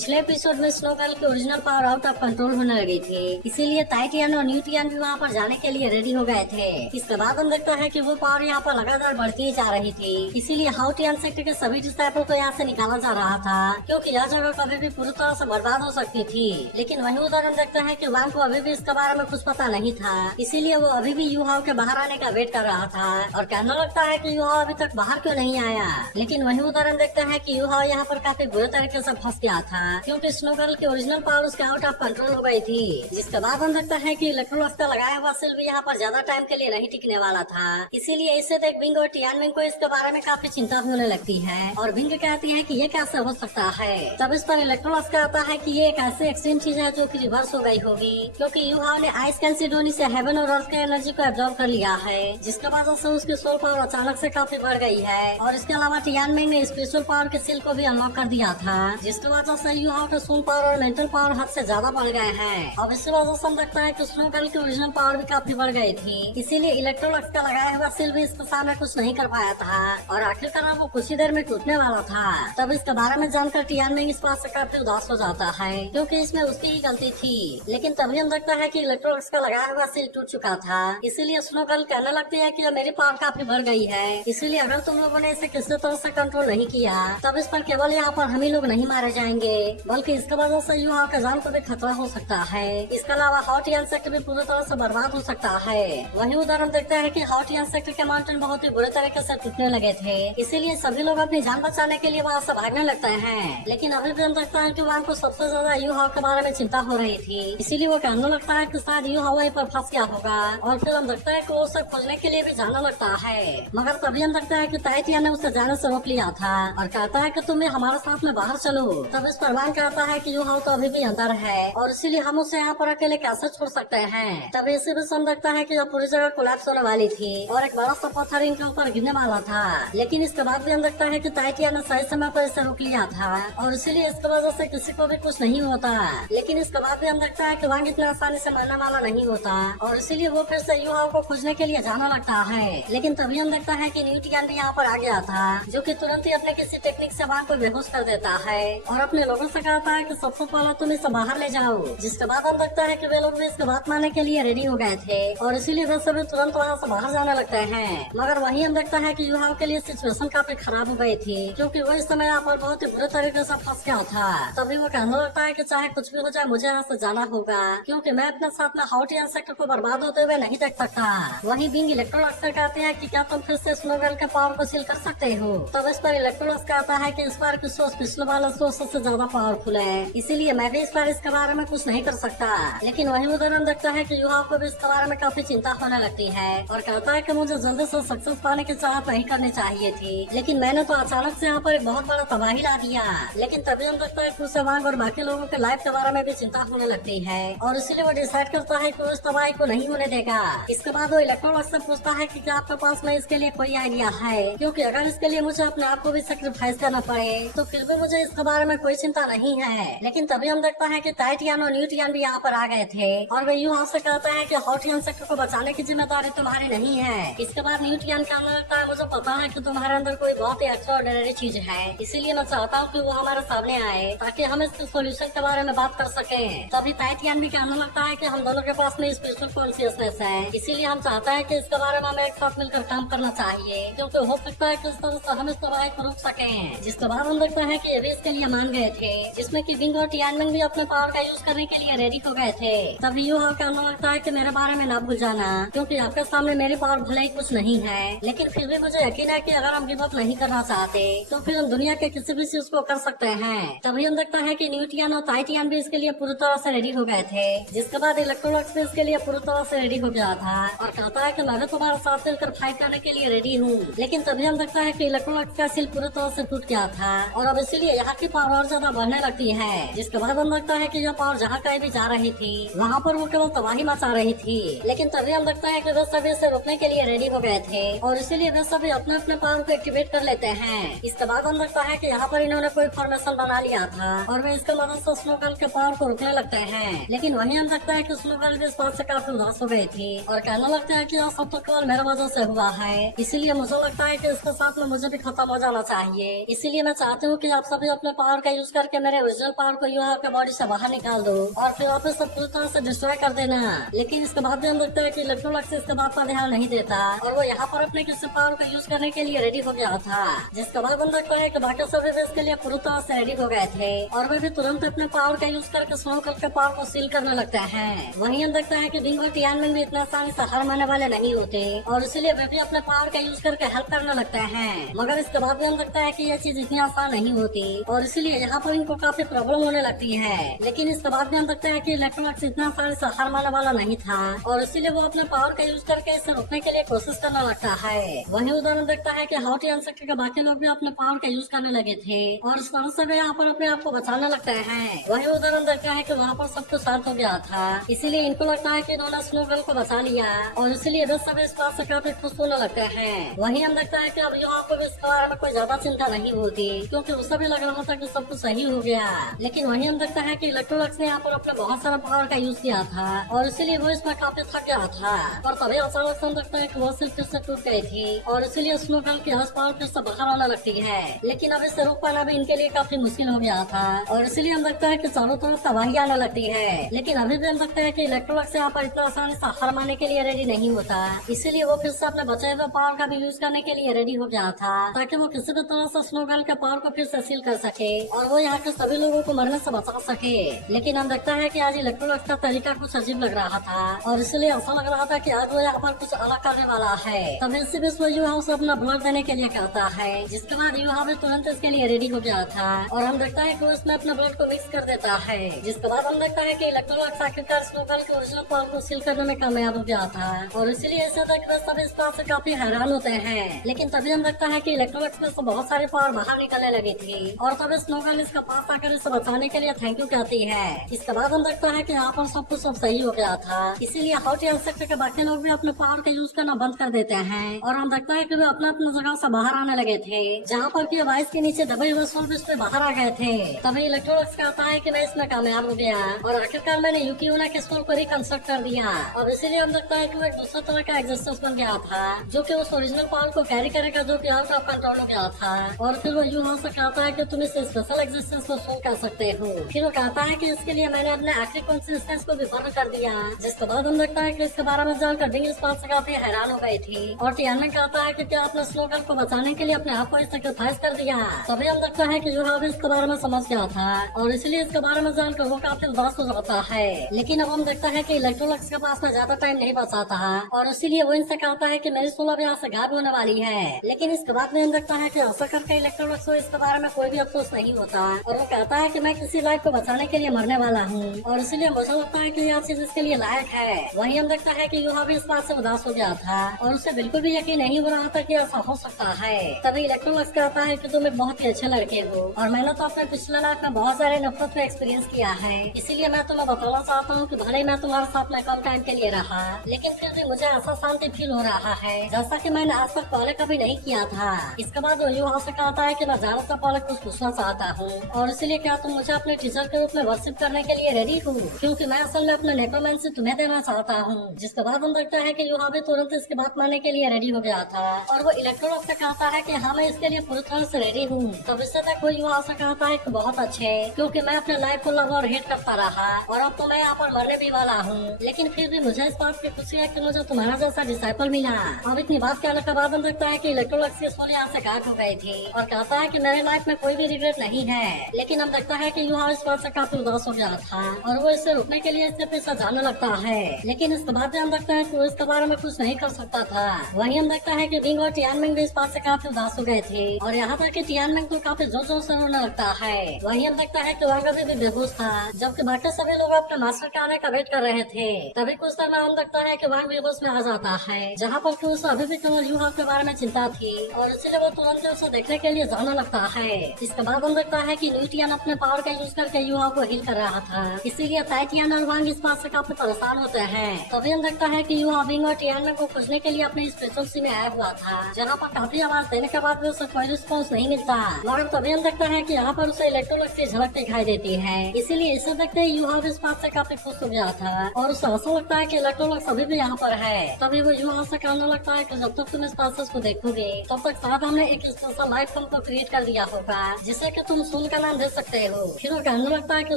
पिछले एपिसोड में snow girl की original power out of control होने लगी थी, इसीलिए टाइटियन और न्यूटियन भी वहाँ पर जाने के लिए रेडी हो गए थे। इसके बाद हम देखते हैं कि वो पावर यहाँ पर लगातार बढ़ती ही जा रही थी, इसीलिए हाउटियन सेक्टर के सभी डिस्साइपल को यहाँ से निकाला जा रहा था, क्योंकि यह जगह कभी भी पूरी तरह से बर्बाद हो सकती थी। लेकिन वही उधर हम देखते हैं कि वांग को अभी भी इसके बारे में कुछ पता नहीं था, इसीलिए वो अभी भी यूहाओ के बाहर आने का वेट कर रहा था और कहने लगता है कि यूहाओ अभी तक बाहर क्यों नहीं आया। लेकिन वही उधर हम देखते हैं कि यूहाओ यहाँ पर काफी बुरे तरीके से फंस गया था, क्योंकि स्नो गर्ल की ओरिजिनल पावर उसके आउट ऑफ कंट्रोल हो गई थी। जिसके बाद हम देखते हैं कि इलेक्ट्रोलक्स का लगाया हुआ सिल भी यहाँ पर ज्यादा टाइम के लिए नहीं टिकने वाला था, इसीलिए इसे देख बिंग और टियानमिंग को इसके बारे में काफी चिंता होने लगती है और बिंग कहती है कि ये कैसे हो सकता है। तब इस पर इलेक्ट्रोलक्स कहता है कि ये एक ऐसी एक्सट्रीम चीज है जो कि रिवर्स हो गई होगी, क्योंकि यूहाओ ने आइस कैंसिडोनी से हेवन और अर्थ के एनर्जी को एब्जॉर्ब कर लिया है, जिसके वजह से उसकी सोल पावर अचानक से काफी बढ़ गई है। और इसके अलावा टियानमिंग ने स्पेशल पावर के सिल को भी अनलॉक कर दिया था, जिसकी वजह से यूहाओ के सोल पावर और मेंटल पावर हद से ज्यादा बढ़ गए हैं। अब इसी वजह से हम देखता है कि स्नो गर्ल की ओरिजिनल पावर भी काफी बढ़ गई थी, इसीलिए इलेक्ट्रोलक्स का लगाया हुआ सिल भी इसके सामने कुछ नहीं कर पाया था और आखिरकार वो कुछ ही देर में टूटने वाला था। तब इसके बारे में जानकर टियानमिंग इस बात से काफी उदास हो जाता है, क्योंकि इसमें उसकी ही गलती थी। लेकिन तभी हम देखता है कि इलेक्ट्रोलक्स का लगाया हुआ सिल टूट चुका था, इसीलिए स्नो गर्ल कहने लगती है कि मेरी पावर काफी बढ़ गई है, इसीलिए अगर तुम लोगों ने इसे किसी तरह से कंट्रोल नहीं किया तब इस पर केवल यहाँ पर हम ही लोग नहीं मारे जाएंगे, बल्कि इसके वजह से यूहाओ के जान को भी खतरा हो सकता है। इसके अलावा हाउटियन सेक्टर भी पूरी तरह से बर्बाद हो सकता है। वही उदाहरण देखते हैं कि हाउटियन सेक्टर के माउंटेन बहुत ही बुरे तरीके से टूटने लगे थे, इसीलिए सभी लोग अपनी जान बचाने के लिए वहाँ से भागने लगते हैं। लेकिन अभी भी हम देखते हैं कि वहाँ को सबसे ज्यादा यूहाओ के बारे में चिंता हो रही थी, इसीलिए वो कहने लगता है कि शायद यूहाओ वहीं पर फंस गया होगा और फिर हम देखते हैं कि वो उसे खोजने के लिए भी जाने लगता है। मगर तभी हम देखते हैं कि टाइटियन ने उसे जाने से रोक लिया था और कहता है कि तुम हमारे साथ में बाहर चलो। तब इस पर वांग कहता है कि यूहाओ तो अभी भी अंदर है और इसीलिए हम उसे यहाँ पर अकेले कैसे छोड़ सकते हैं। तभी इसी भी हम देखता है कि यह पूरी जगह कोलैप्स होने वाली थी और एक बड़ा सा पत्थर इनके ऊपर गिरने वाला था, लेकिन इसके बाद भी हम देखता है कि टाइटियन ने सही समय पर इसे रोक लिया था और इसीलिए इसकी वजह से किसी को भी कुछ नहीं होता। लेकिन इसके बाद भी हम देखता है कि वांग इतना आसानी से मरने वाला नहीं होता और इसीलिए वो फिर से यूहाओ को खोजने के लिए जाना लगता है। लेकिन तभी हम देखता है कि न्यूटियन भी यहाँ पर आ गया था, जो कि तुरंत ही अपने किसी टेक्निक से वांग को बेहोश कर देता है और अपने लोगों से कहता है कि सबसे पहले तुम इसे बाहर ले जाओ। जिसके बाद हम देखता है कि वे लोग भी इसके बात मानने के लिए रेडी हो गए थे और इसीलिए वे सभी तुरंत वहाँ से बाहर जाने लगते हैं। मगर वहीं हम देखता है कि यूहाओ के लिए सिचुएशन काफी खराब हो गई थी, क्योंकि वो इस समय यहाँ पर बहुत ही बुरे तरीके से फंस गया था। तभी वो कहने लगता है कि चाहे कुछ भी हो जाए मुझे यहाँ से जाना होगा, क्योंकि मैं अपने साथ में हाउटियन सेक्टर को बर्बाद होते हुए नहीं देख सकता। वहीं बिंग इलेक्ट्रोलक्स से कहते हैं कि क्या तुम फिर से स्नो गर्ल के पावर को सील कर सकते हो। तब इस पर इलेक्ट्रोलक्स कहता है कि इस बार की सोच पिछले वाले सोच से ज्यादा पावरफुल है, इसीलिए मैं भी इस बार इसके बारे में कुछ नहीं कर सकता। लेकिन वही उदाहरण देखता है कि यूहाओ को भी इसके बारे में काफी चिंता होने लगती है और कहता है कि मुझे जल्दी से सक्सेस पाने की चाहत नहीं करनी चाहिए थी, लेकिन मैंने तो अचानक से यहाँ पर एक बहुत बड़ा तबाही ला दिया। लेकिन तभी हम देखता है कि उसे वांग और बाकी लोगों के लाइफ के बारे में भी चिंता होने लगती है और इसीलिए वो डिसाइड करता है कि वो इस तबाही को नहीं होने देगा। इसके बाद वो इलेक्ट्रोलक्स से पूछता है कि क्या आपके पास में इसके लिए कोई आइडिया है, क्योंकि अगर इसके लिए मुझे अपने आप को भी सेक्रीफाइस करना पड़े तो फिर भी मुझे इसके बारे में कोई चिंता नहीं है। लेकिन तभी हम देखता है कि टाइटियन और न्यूटियन भी यहाँ पर आ गए थे और वे यूहाओ से कहते हैं कि हाउटियन सेक्टर को बचाने की जिम्मेदारी तुम्हारी नहीं है। इसके बाद न्यूटियन कहने लगता है मुझे पता है कि तुम्हारे अंदर कोई बहुत ही एक्स्ट्राऑर्डिनरी चीज है, इसीलिए मैं चाहता हूँ कि वो हमारे सामने आए ताकि हम इसके सोल्यूशन के बारे में बात कर सके। तभी टाइटियन भी कहने लगता है कि हम दोनों के पास में स्पेशल कॉन्शियसनेस है, इसीलिए हम चाहते हैं कि इसके बारे में हमें एक साथ मिलकर काम करना चाहिए, क्योंकि हो सकता है कि इस तरह से हम इस तबाही को रोक सके। जिसके बाद हम देखते हैं कि ये भी इसके लिए मान गए थे, जिसमें कि बिंग और टियानमिंग भी अपने पावर का यूज करने के लिए रेडी हो गए थे। तभी यूहाओ कहने लगता है कि मेरे बारे में न भूल जाना, क्योंकि आपके सामने मेरी पावर भले ही कुछ नहीं है, लेकिन फिर भी मुझे यकीन है कि अगर हम गिव अप नहीं करना चाहते तो फिर हम दुनिया के किसी भी चीज को कर सकते हैं। तभी हम देखता है कि न्यूटियन और टाइटियन भी इसके लिए पूरी तरह से रेडी हो गए थे। जिसके बाद इलेक्ट्रोलक्स भी इसके लिए पूरी तरह से रेडी हो गया था और कहता है कि मैं भी तुम्हारे साथ मिलकर फाइट करने के लिए रेडी हूँ। लेकिन तभी हम देखता है कि इलेक्ट्रोलक्स का सील पूरी तरह से टूट गया था और अब इसीलिए यहाँ की पावर और ज्यादा बढ़ने लगती है। जिसके बाद हम देखता है कि यह पावर जहाँ कहीं भी जा रही थी वहाँ पर वो केवल तबाही मचा रही थी। लेकिन तभी हम देखता है कि वे सभी इसे रोकने के लिए रेडी हो गए थे और इसीलिए वे सभी अपने अपने पावर को एक्टिवेट कर लेते हैं। इसके बाद हम देखता है कि यहाँ पर इन्होंने कोई फॉर्मेशन बना लिया था और वे इसके मदद से स्नो गर्ल के पावर को रोकने लगते हैं। लेकिन वहीं हम देखता है कि स्नो गर्ल भी इस बात से काफी उदास हो गई थी और कहने लगते हैं कि यह सब तो केवल मेरे वजह से हुआ है, इसीलिए मुझे लगता है कि इसके साथ में मुझे भी खत्म हो जाना चाहिए। इसीलिए मैं चाहती हूँ कि आप सभी अपने पावर का यूज करके करके मेरे ओरिजिनल पावर को युवा के बॉडी से बाहर निकाल दो और फिर वापस सब पूरी तरह से डिस्ट्रॉय कर देना। लेकिन इसके बाद ध्यान रखता है कि इलेक्ट्रोलक्स इसके बात पर ध्यान नहीं देता और वो यहाँ पर अपने किसी पावर को यूज करने के लिए रेडी हो गया था। जिसके बाद हम देखते हैं कि बाकी सभी भी इसके लिए पूरी तरह से रेडी हो गए थे और वे भी तुरंत अपने पावर का यूज करके स्नोकल के पावर को सील करने लगते हैं। वहीं हम देखते हैं कि बिंग और टियानमेन भी इतना आसानी से हार मानने वाले नहीं होते और इसीलिए वे भी अपने पावर का यूज करके हेल्प करने लगते हैं। मगर इसके बाद भी हम देखते हैं कि ये चीज इतनी आसान नहीं होती और इसीलिए यहाँ पर इनको काफी प्रॉब्लम होने लगती है। लेकिन इसके बाद भी हम देखते हैं कि इलेक्ट्रोलक्स इतना आसानी से हार मानने वाला नहीं था और इसीलिए वो अपने पावर का यूज करके इसे रोकने के लिए कोशिश करने लगता है। वहीं उदाहरण देखता है कि हाउटी अनसेक्टर के बाकी लोग भी अपने पावर का यूज करने लगे थे और इस तरह से वे यहाँ पर अपने आप को बचाने लगते हैं। वहीं उदाहरण देखता है कि वहाँ पर सब कुछ शांत हो गया था, इसीलिए इनको लगता है कि इन्होंने स्नोगर्ल को बचा लिया और इसीलिए वे सभी इस बात से काफी खुश होने लगते हैं। वहीं हम देखता है कि अब यहाँ को भी इसके बारे में कोई ज्यादा चिंता नहीं होती क्योंकि उसे भी लग रहा था कि सब कुछ सही हो गया। लेकिन वहीं हम देखता है कि इलेक्ट्रोलक्स ने यहाँ पर अपने बहुत सारा पावर का यूज किया था और इसीलिए वो इसमें काफी थक गया था और तभी अचानक से हम देखता है कि वो सिर्फ फिर से टूट गई थी और इसीलिए स्नोगर्ल की हर्ष पावर फिर से बाहर आने लगती है। लेकिन अब इसे रोक पाना भी इनके लिए काफी मुश्किल हो गया था और इसीलिए हम देखते हैं कि चारों तरफ तबाही आने लगती है। लेकिन अभी भी हम देखते हैं कि इलेक्ट्रोलक्स यहाँ पर इतना आसानी से हार मानने के लिए रेडी नहीं होता, इसीलिए वो फिर से अपने बचे हुए पावर का भी यूज करने के लिए रेडी हो गया था ताकि वो किसी भी तरह से स्नोगर्ल के पावर को फिर से सील कर सके और वो यहाँ के सभी लोगों को मरने से बचा सके। लेकिन हम देखता है कि आज इलेक्ट्रोलक्स का तरीका कुछ अजीब लग रहा था और इसलिए ऐसा लग रहा था कि आज वो यहाँ पर कुछ अलग करने वाला है। तब इसी बीच वो युवा उसे अपना ब्लड देने के लिए कहता है, जिसके बाद युवा भी तुरंत इसके लिए रेडी हो गया था और हम देखता है कि वो इसमें अपना ब्लड को मिक्स कर देता है। जिसके बाद हम देखता है कि इलेक्ट्रोलक्स आखिरकार स्नोगर्ल के ओरिजिनल पावर को सील करने में कामयाब हो गया था और इसीलिए ऐसा देखकर सब इस बात से काफी हैरान होते हैं। लेकिन तभी हम देखता है कि इलेक्ट्रोलक्स में से बहुत सारे पावर बाहर निकलने लगी थी और तब स्नोगर्ल इसका पास आकर इसे बचाने के लिए थैंक यू कहती है। इसके बाद हम देखता है कि यहाँ पर सब कुछ सही हो गया था, इसीलिए हाउटी अनसेक्टर के बाकी लोग भी अपने पावर का यूज करना बंद कर देते हैं और हम देखता है कि वे अपने अपने जगह से बाहर आने लगे थे जहाँ पर कि वाइस के नीचे दबे हुए सोल पे बाहर आ गए थे। तभी इलेक्ट्रोलक्स कहता है कि मैं इसमें कामयाब हो गया और आखिरकार मैंने यूकियोना के सोल को रिकंस्ट्रक्ट कर दिया और इसीलिए हम देखता है कि वो एक दूसरे तरह का एग्जिस्टेंस बन गया था जो कि उस ओरिजिनल पावर को कैरी करेगा जो कि आउट ऑफ कंट्रोल हो गया था। और फिर वो यूं से कहता है कि तुम इस स्पेशल एग्जिस्टेंस को सोल कर सकते हो। फिर वो कहता है कि इसके लिए मैंने अपने आखिरी कॉन्सिस्टेंस को भी बंद कर दिया। जिसके बाद हम देखता है कि इसके बारे में जानकर बिंग इस बात से काफी हैरान हो गई थी और टियानमेन कहता है कि क्या आपने स्नोगर्ल को बचाने के लिए अपने आप को सैक्रिफाइस कर दिया। तभी हम देखता है कि यूहा भी इसके बारे में समझ गया था और इसलिए इसके बारे में जानकर वो काफी उदास हो जाता है। लेकिन अब हम देखता है कि इलेक्ट्रोलक्स के पास में ज्यादा टाइम नहीं बचा था और इसीलिए वो इनसे कहता है कि मेरी सोल अब यहाँ से गायब होने वाली है। लेकिन इसके बाद में हम देखता है कि ऐसा करके इलेक्ट्रोलक्स को इसके बारे में कोई भी अफसोस नहीं होता और वो कहता है कि मैं किसी लाइफ को बचाने के लिए मरने वाला हूँ और इसीलिए मुझे लगता है कि यह चीज इसके लिए लायक है। वहीं हम देखता है कि यूहा भी इस बात से उदास हो गया था और उसे बिल्कुल भी यकीन नहीं हो रहा था कि ऐसा हो सकता है। तभी इलेक्ट्रोलक्स कहता है कि तुम एक बहुत ही अच्छे लड़के हो और मैंने तो अपने पिछले लाइफ में बहुत सारे नफरत को एक्सपीरियंस किया है, इसीलिए मैं तुम्हें बताना चाहता हूँ कि भले ही मैं तुम्हारे साथ में कम टाइम के लिए रहा लेकिन फिर भी मुझे ऐसा शांति फील हो रहा है जैसा कि मैंने आज तक पहले कभी नहीं किया था। इसके बाद वो यूहा से कहता है कि मैं जाने से पहले कुछ पूछना चाहता हूँ और इसलिए क्या तुम मुझे अपने टीचर के रूप में वर्शिप करने के लिए रेडी हो, क्योंकि मैं असल में अपने नेक्रोमैंसी तुम्हें देना चाहता हूँ। जिसके बाद हम देखते हैं कि यूहा भी तुरंत इसकी बात मानने के लिए रेडी हो गया था और वो इलेक्ट्रोलक्स से कहता है कि हाँ मैं इसके लिए पूरी तरह से रेडी हूँ। तब इससे तक वो यूहा से कहता है कि बहुत अच्छे, क्योंकि मैं अपने लाइफ को लव और हेट करता रहा और अब तो मैं यहाँ पर मरने भी वाला हूँ, लेकिन फिर भी मुझे इस बात की खुशी है कि मुझे तुम्हारा जैसा डिसाइपल मिला। अब इतनी बात कहने के बाद हम देखता है कि इलेक्ट्रोलक्स की सोल यहाँ से गायब हो गई थी और कहता है कि मेरे लाइफ में कोई भी रिग्रेट नहीं है। लेकिन हम देखता है कि यूहा इस बात से काफी उदास हो गया था और वो इसे रोकने के लिए इसके पीछे जाने लगता है। लेकिन इसके बाद हम देखता है कि वो इसके बारे में कुछ नहीं कर सकता था। वहीं हम देखता है कि बिंग और टियानमेन भी इस बात से काफी उदास हो गए थे और यहाँ तक कि टियानमेन को काफी जोर जोर से रोने लगता है। वहीं हम देखता है कि वांग अभी भी बेहोश था जबकि बाकी सभी लोग अपने मास्टर के आने का वेट कर रहे थे। तभी कुछ समय हम देखता है कि वांग बेहोश में आ जाता है जहाँ पर उसे अभी भी केवल यूहा के बारे में चिंता थी और इसीलिए वो तुरंत उसे देखने के लिए जाने लगता है। इसके बाद हम देखता है कि न्यूटियन अपने पावर का यूज करके यूहा को हील कर रहा था, इसीलिए टाइटियन और वांग इस बात से काफी परेशान होते हैं। तभी हम देखता है कि यूहा बिंग और टियानमेन को खोजने के लिए अपने स्पेशल सी में आया हुआ था जहाँ पर काफी आवाज देने के बाद भी उसे कोई रिस्पॉन्स नहीं मिलता। मगर तभी हम देखता है कि यहाँ पर उसे इलेक्ट्रोलक्स की झलक दिखाई देती है, इसीलिए इसे देखते ही यूहा इस बात से काफी खुश हो गया था और उसे ऐसा लगता है कि इलेक्ट्रोलक्स अभी भी यहाँ पर है। तभी वो यूहा से कहने लगता है कि जब तक तुम इस प्रोसेस को देखोगे तब तक शायद हमने एक स्पेशल लाइफ फॉर्म को क्रिएट कर दिया होगा जिसे कि तुम सोल का नाम दे सकते हो। फिर वो कहने लगता है कि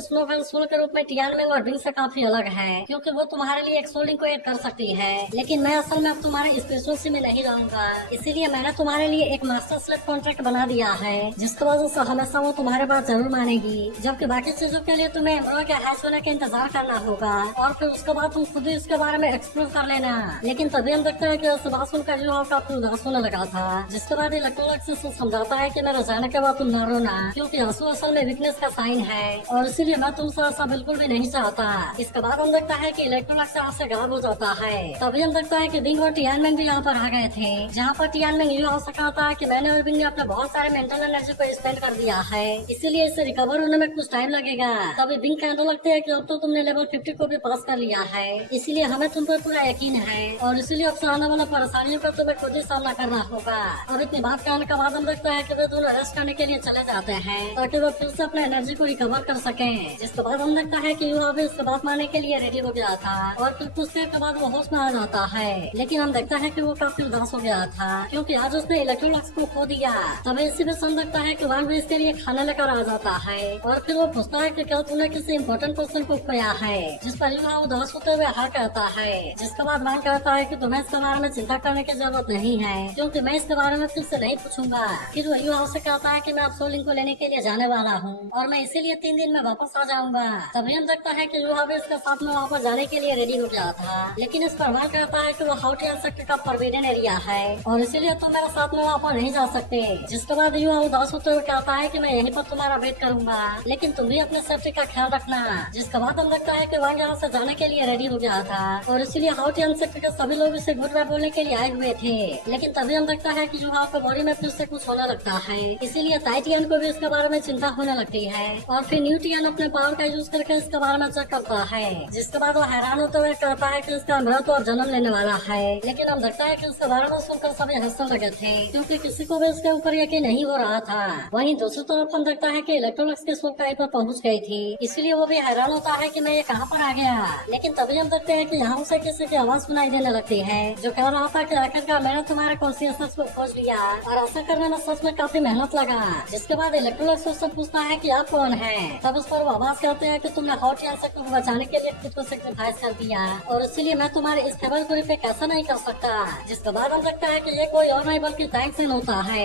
स्नोफॉल सोल के रूप में टियानमेंग और बिंग से काफी अलग है, क्योंकि वो तुम्हारे लिए एक सोलिंग को ऐड कर सकती है, लेकिन मैं असल में अब तुम्हारे स्पेशलिस्ट में नहीं रहूंगा। इसीलिए मैंने तुम्हारे लिए एक मास्टर स्लेव कॉन्ट्रैक्ट बना दिया है, जिसकी वजह से हमेशा वो तुम्हारे बात जरूर मानेगी, जबकि बाकी चीजों के लिए तुम्हें एम्ब्रॉय के हैच होने का इंतजार करना होगा और फिर उसके बाद तुम खुद ही इसके बारे में एक्सप्लोर कर लेना। लेकिन तभी हम देखते हैं कि सेबास्टियन का जो काफी उदास होने लगा था, जिसके बाद इलेक्ट्रोलक्स से समझाता है कि मेरे जाने के बाद तुम न रोना, क्योंकि आंसू असल में वीकनेस का साइन है और इसीलिए मैं तुमसे ऐसा बिल्कुल भी नहीं चाहता। इसके बाद हम देखता है कि इलेक्ट्रोलक्स यहाँ से गायब हो जाता है। तभी हम देखता है कि बिंग और टियानमेंग भी यहाँ पर आ गए थे, जहाँ पर टियानमेंग ये हो सका था कि मैंने और बिंग ने अपने बहुत सारे मेंटल एनर्जी को स्पेंड कर दिया है, इसीलिए इसे रिकवर होने में कुछ टाइम लगेगा। तभी बिंग कहने लगते है कि अब तो तुमने लेवल 50 को भी पास कर लिया है, इसीलिए हमें तुम पर पूरा यकीन है और इसीलिए अब आने वाला परेशानियों का तुम्हें खुद ही सामना करना होगा। अब इतनी बात कहने के बाद हम देखते हैं कि वे दोनों रेस्ट करने के लिए चले जाते हैं ताकि वो फिर से अपने एनर्जी को रिकवर कर सके। जिसके बाद हम देखता है कि युवा भी इसके बात मानने के लिए रेडी हो गया था और फिर कुछ देर के बाद वो होश में आ जाता है, लेकिन हम देखता है कि वो काफी उदास हो गया था क्योंकि आज उसने इलेक्ट्रोलक्स को खो दिया। तभी इसी में हम देखता है कि वांग भी इसके लिए खाना लेकर आ जाता है और फिर वो पूछता है कि क्या तूने किसी इम्पोर्टेंट क्वेश्चन को खोया है, जिस पर युवा उदास होते हुए हाँ कहता है। जिसके बाद वांग कहता है कि तुम्हें इसके बारे में चिंता करने की जरूरत नहीं है, क्योंकि मैं इसके बारे में फिर से नहीं पूछूंगा। फिर वो युवा से कहता है कि मैं अब सोलिंग को लेने के लिए जाने वाला हूँ और मैं इसीलिए 3 दिन में वापस आ जाऊंगा। तभी हम देखता है कि युवा भी इसके साथ में वापस जाने के लिए रेडी हो गया था, लेकिन इस पर वांग कहता है कि वो हाउटियन सेक्टर का फोरबिडन एरिया है और इसीलिए तुम मेरे साथ में वापस नहीं जा सकते। जिसके बाद युवा उदास होते हुए कहता है कि मैं यहीं पर तुम्हारा वेट करूंगा, लेकिन तुम भी अपने सेफ्टी का ख्याल रखना। जिसके बाद हम देखता है कि वांग यहाँ से जाने के लिए रेडी हो गया था और इसीलिए हाउटियन सेक्टर के सभी लोग इसे गुड बाय बोलने के लिए आए हुए थे, लेकिन तभी हम देखता है कि युवा के बॉडी में फिर से कुछ होने लगता है, इसीलिए टाइटियन को भी इसके बारे में चिंता होने लगती है और फिर न्यूटियन अपने पावर का यूज करके इसके बारे में चेक करता है। जिसके बाद वो हैरान होते हुए कहता है कि इसका मृत और जन्म लेने वाला है, लेकिन हम देखता है कि इसके बारे में सुनकर सभी हंसने लगे थे क्योंकि किसी को भी इसके ऊपर यकीन नहीं हो रहा था। वहीं दूसरी तरफ हम देखता है कि इलेक्ट्रोनिक्स की सोल कहीं पर पहुंच गई थी, इसलिए वो भी हैरान होता है कि मैं ये कहाँ पर आ गया। लेकिन तभी हम देखते हैं कि यहाँ से किसी की आवाज सुनाई देने लगती है जो कह रहा था कि आखिरकार मैंने तुम्हारे कॉन्शियसनेस को खोज लिया और ऐसा करने में सच में काफी मेहनत लगा। जिसके बाद इलेक्ट्रोनिक्स उससे पूछता है कि आप कौन है। तब उस पर वो आवाज करते हैं कि तुमने हाउटियन सेक्टर को बचाने के लिए खुद को सेक्रीफाइस कर दिया और इसीलिए मैं तुम्हारे इस फेवर को रिपे कैसे नहीं कर सकता। जिसके बाद हम देखता है कि ये कोई और नहीं बल्कि टाइम सिन होता है